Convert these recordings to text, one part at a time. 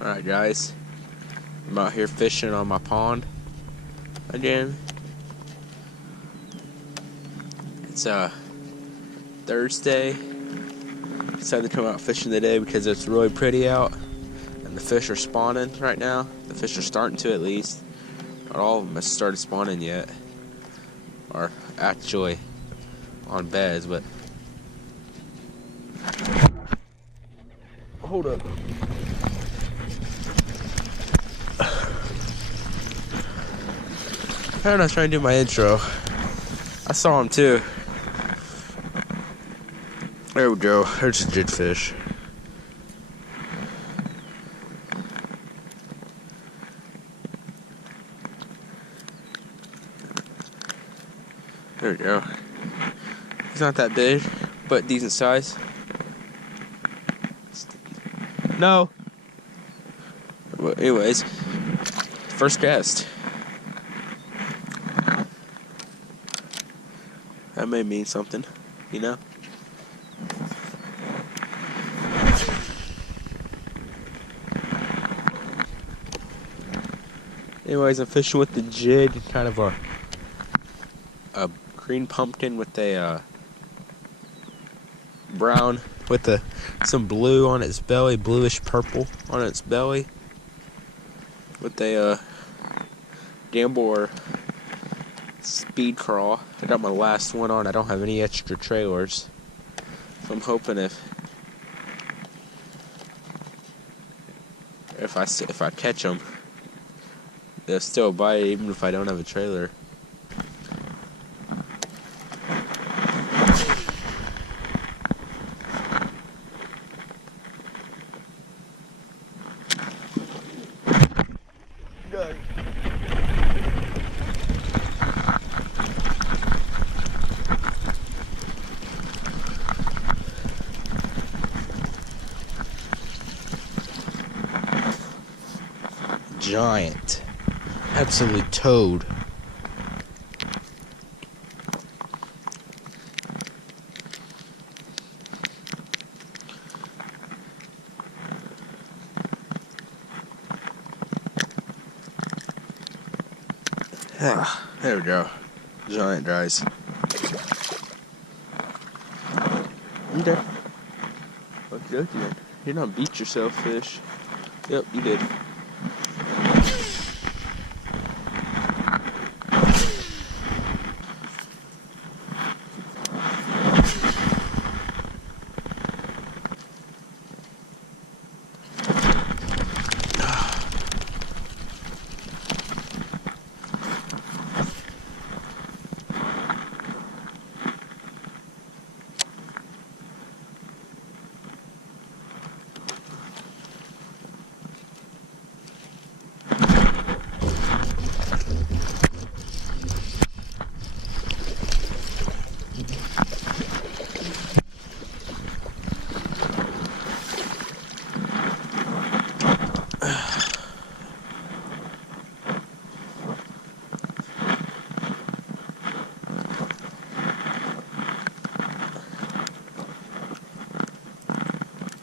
Alright guys, I'm out here fishing on my pond again. It's Thursday. Decided to come out fishing today because it's really pretty out and the fish are spawning right now. The fish are starting to, at least. Not all of them have started spawning yet, or actually on beds, but hold up. I was trying to do my intro. I saw him too. There we go. There's a jig fish. There we go. He's not that big, but decent size. No. Well, anyways, first cast. That may mean something, you know? Anyways, I'm fishing with the jig, kind of a green pumpkin with a brown with some blue on its belly, bluish purple on its belly, with a Gambler speed crawl. I got my last one on. I don't have any extra trailers, so I'm hoping if I catch them, they'll still bite even if I don't have a trailer. Good. Giant, absolutely toad. There we go. Giant, guys. Okay. Okay. You don't beat yourself, fish. Yep, you did.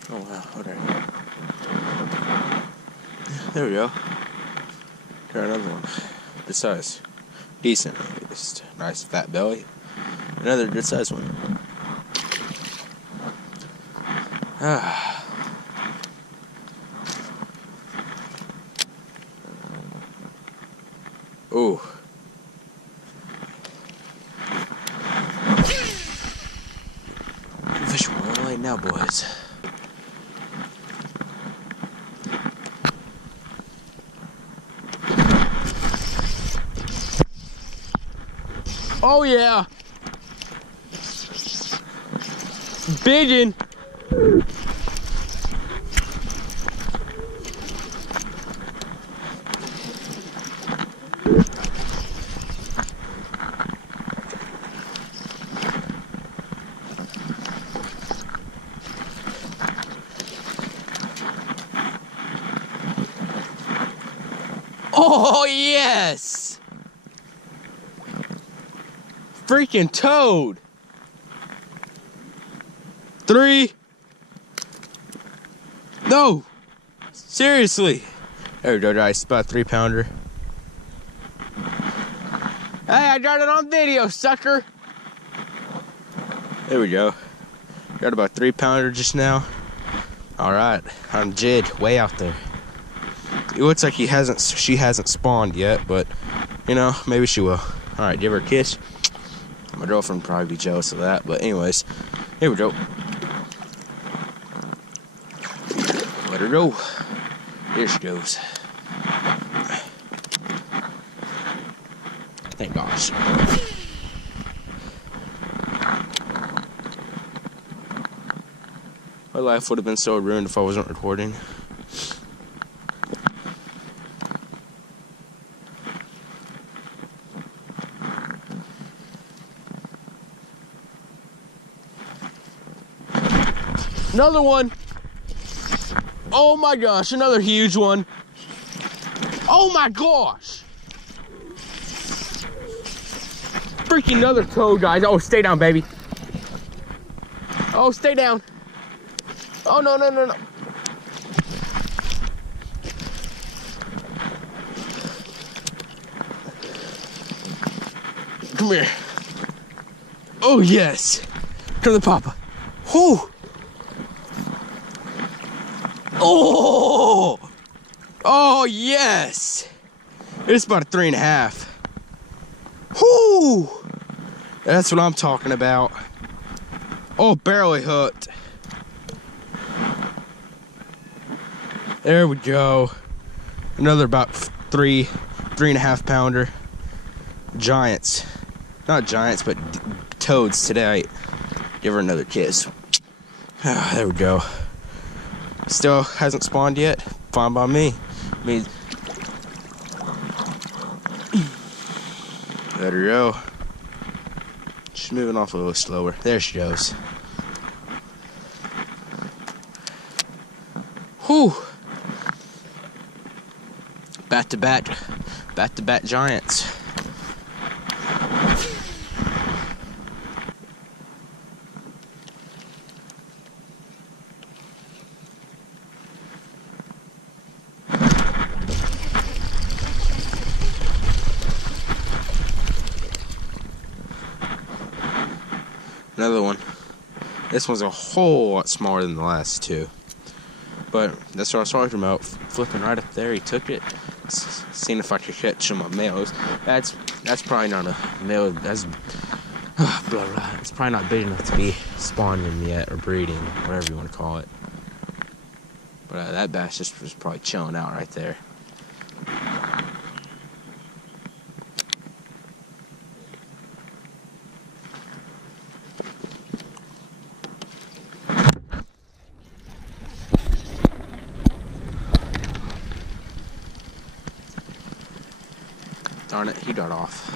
Oh wow, okay. There we go. Try another one. Good size. Decent, at least. Nice fat belly. Another good size one. Ah. Ooh. Fish one right now, boys. Oh yeah, biggin. Oh yes. Freaking toad. 3. No. Seriously. There we go, guys. About a 3-pounder. Hey, I got it on video, sucker. There we go. Got about a 3-pounder just now. All right, on jig, way out there. It looks like she hasn't spawned yet, but you know, maybe she will. All right, give her a kiss. My girlfriend would probably be jealous of that, but anyways, here we go. Let her go. Here she goes. Thank gosh. My life would have been so ruined if I wasn't recording. Another one. Oh my gosh, another huge one. Oh my gosh. Freaking another toad, guys. Oh, stay down, baby. Oh, stay down. Oh, no, no, no, no. Come here. Oh, yes. Come to Papa. Whoo. Oh. Oh, yes. It's about a 3.5. Whoo. That's what I'm talking about. Oh, barely hooked. There we go. Another about 3.5 pounder. Giants. Not giants, but toads today. Give her another kiss. There we go. Still hasn't spawned yet. Fine by me. Let her go. She's moving off a little slower. There she goes. Whew. Bat to bat giants. Another one. This one's a whole lot smaller than the last two. But that's what I was talking about. Flipping right up there, he took it. Seeing if I could catch some males. That's probably not a male. That's blah blah. It's probably not big enough to be spawning yet or breeding, whatever you want to call it. But that bass just was probably chilling out right there. Darn it, he got off.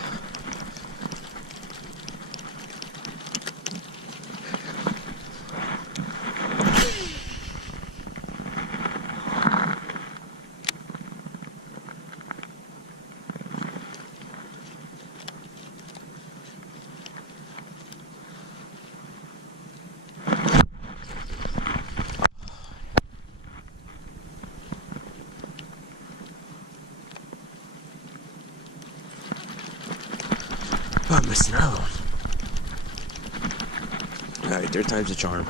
Oh, I missed another one. Alright, third time's a charm.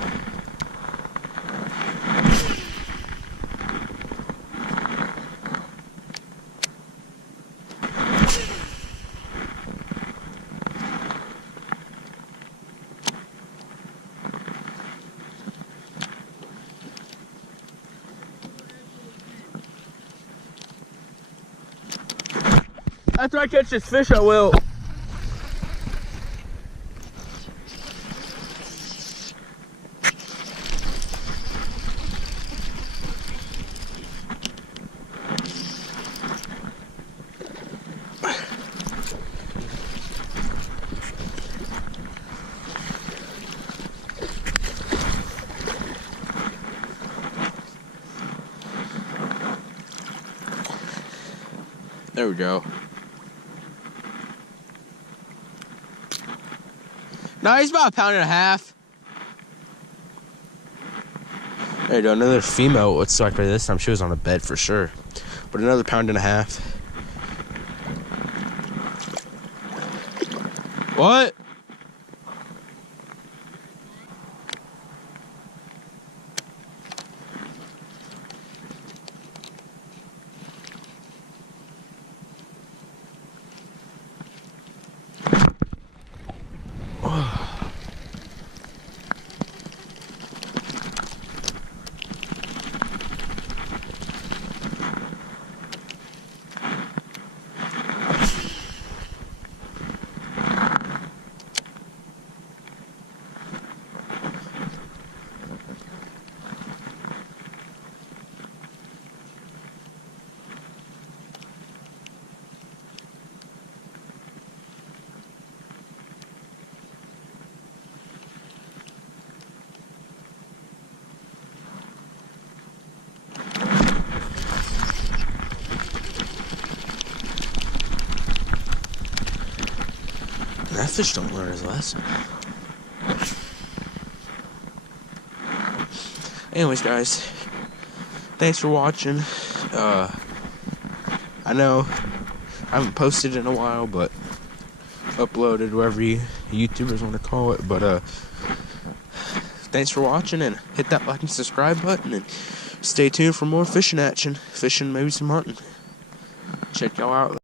After I catch this fish, I will. There we go. No, he's about 1.5 pounds. There you go, another female. Looks like by this time she was on a bed for sure. But another 1.5 pounds. What? That fish don't learn his lesson. Anyways, guys, thanks for watching. I know I haven't posted in a while, but uploaded, whatever you YouTubers want to call it. But thanks for watching, and hit that like and subscribe button, and stay tuned for more fishing action. Fishing, maybe some hunting. Check y'all out.